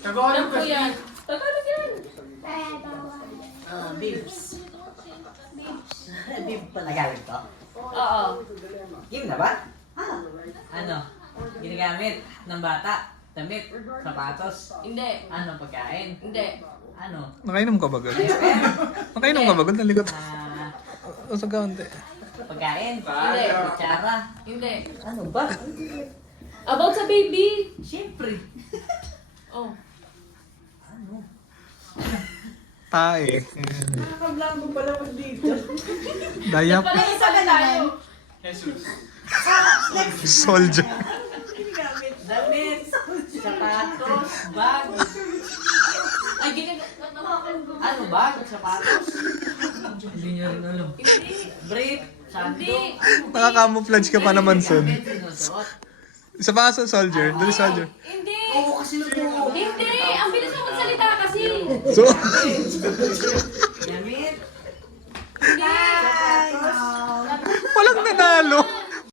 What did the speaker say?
Tagalog Alam ko yan. Tagalog yan. Bibs. Bib pala. Nagamit ko? Oo. Game na ba? Ano? Ginagamit ng bata? Damit? Sapatos? Hindi. Ano? Pagkain? Hindi. Ano? Nakainom ka ba, Gol? Diaper? Nakainom ka ba, Gol? Naligot. Ah, Sa kaunti. pagkain? Hindi. Kutsara? Hindi. Ano ba? About sa baby. Siyempre. Oh. Ano? Tae. Nakakablango pala mo dito. Dayap. Pala isa na tayo. Jesus. Soldier. Ginagamit. Damit. Sapatos. Bag. Ay, ginagawa ko. Ano bag? Sapatos? Hindi niya rin alam. Hindi. Brief. Sando. Hindi. Nakakamouflage ka pa naman, son. Sinusuot. Isa pa sa soldier. Dali soldier. Hindi. Oo, kasi ito. Hindi. Ang bilis mo magsalita kasi. So,